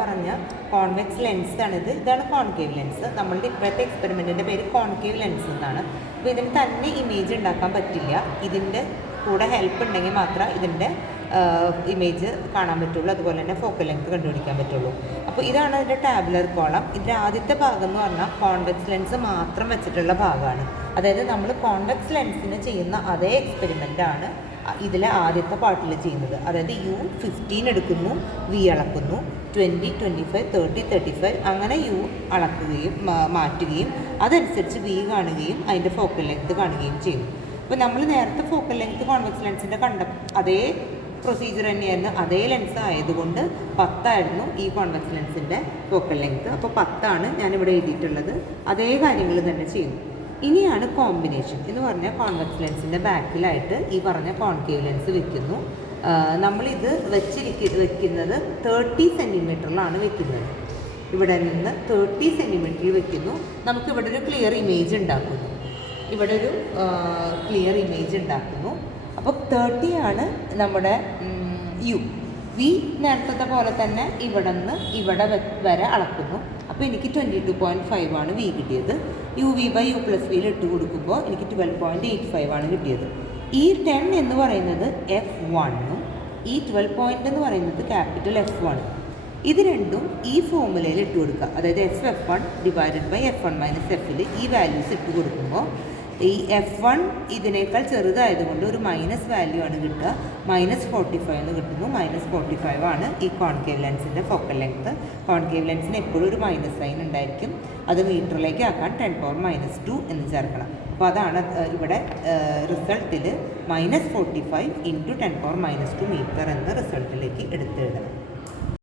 പറഞ്ഞ കോൺവെക്സ് ലെൻസാണിത്. ഇതാണ് concave lens. നമ്മളുടെ ഇപ്പോഴത്തെ എക്സ്പെരിമെൻറ്റിൻ്റെ പേര് കോൺകേവ് ലെൻസ് എന്നാണ്. അപ്പോൾ ഇതിന് തന്നെ ഇമേജ് ഉണ്ടാക്കാൻ പറ്റില്ല. ഇതിൻ്റെ കൂടെ ഹെൽപ്പ് ഉണ്ടെങ്കിൽ മാത്രമേ ഇതിൻ്റെ ഇമേജ് കാണാൻ പറ്റുള്ളൂ, അതുപോലെ തന്നെ ഫോക്കൽ ലെങ്ത് കണ്ടുപിടിക്കാൻ പറ്റുള്ളൂ. അപ്പോൾ ഇതാണ് അതിൻ്റെ ടാബുലർ കോളം. ഇതിൻ്റെ ആദ്യത്തെ ഭാഗം എന്ന് പറഞ്ഞാൽ കോൺവെക്സ് ലെൻസ് മാത്രം വെച്ചിട്ടുള്ള ഭാഗമാണ്. അതായത് നമ്മൾ കോൺവെക്സ് ലെൻസിന് ചെയ്യുന്ന അതേ എക്സ്പെരിമെൻ്റാണ് ഇതിലെ ആദ്യത്തെ പാർട്ടിൽ ചെയ്യുന്നത്. അതായത് U15 എടുക്കുന്നു, V അളക്കുന്നു, 20, 25, 30, 35 അങ്ങനെ U അളക്കുകയും മാറ്റുകയും അതനുസരിച്ച് V കാണുകയും അതിൻ്റെ ഫോക്കൽ ലെങ്ത് കാണുകയും ചെയ്യും. അപ്പോൾ നമ്മൾ നേരത്തെ ഫോക്കൽ ലെങ്ത് കോൺവെക്സ് ലെൻസിൻ്റെ അതേ പ്രൊസീജിയർ തന്നെയായിരുന്നു. അതേ ലെൻസ് ആയതുകൊണ്ട് 10 ആയിരുന്നു ഈ കോൺവെക്സ് ലെൻസിൻ്റെ ഫോക്കൽ ലെങ്ത്. അപ്പോൾ 10 ഞാനിവിടെ എഴുതിയിട്ടുള്ളത്. അതേ കാര്യങ്ങൾ തന്നെ ചെയ്യുന്നു. ഇനിയാണ് കോമ്പിനേഷൻ എന്ന് പറഞ്ഞാൽ കോൺവെക്സ് ലെൻസിൻ്റെ ബാക്കിലായിട്ട് ഈ പറഞ്ഞ കോൺകേവ് ലെൻസ് വെക്കുന്നു. നമ്മളിത് വെക്കുന്നത് 30 സെൻറ്റിമീറ്ററിലാണ് വെക്കുന്നത്. ഇവിടെ നിന്ന് 30 സെൻറ്റിമീറ്ററിൽ വെക്കുന്നു. നമുക്കിവിടെ ഒരു ക്ലിയർ ഇമേജ് ഉണ്ടാക്കുന്നു. അപ്പോൾ 30 ആണ് നമ്മുടെ U. V നേരത്തെ പോലെ തന്നെ ഇവിടെ നിന്ന് ഇവിടെ വരെ അളക്കുന്നു. അപ്പോൾ എനിക്ക് 22.5 ആണ് V കിട്ടിയത്. UV/U+V ഇട്ട് കൊടുക്കുമ്പോൾ എനിക്ക് 12.85 ആണ് കിട്ടിയത്. ഈ 10 എന്ന് പറയുന്നത് F1ഉം ഈ 12 എന്ന് പറയുന്നത് ക്യാപിറ്റൽ F1. ഇത് രണ്ടും ഈ ഫോർമുലയിൽ ഇട്ട് കൊടുക്കുക. അതായത് F(F1) / F1 - F ഈ വാല്യൂസ് ഇട്ട് കൊടുക്കുമ്പോൾ ഈ F1 ഇതിനേക്കാൾ ചെറുതായതുകൊണ്ട് ഒരു മൈനസ് വാല്യൂ ആണ് കിട്ടുക. -45 എന്ന് കിട്ടുന്നു. -45 ആണ് ഈ കോൺകേവ് ലെൻസിൻ്റെ ഫോക്കൽ ലെങ്ത്. കോൺകേവ് ലെൻസിന് എപ്പോഴും ഒരു മൈനസ് സൈൻ ഉണ്ടായിരിക്കും. അത് മീറ്ററിലേക്ക് ആക്കാൻ 10⁻² എന്ന് ചേർക്കണം. അപ്പോൾ അതാണ് ഇവിടെ റിസൾട്ടിൽ -45 × 10⁻² മീറ്റർ എന്ന റിസൾട്ടിലേക്ക് എടുത്തെഴുതണം.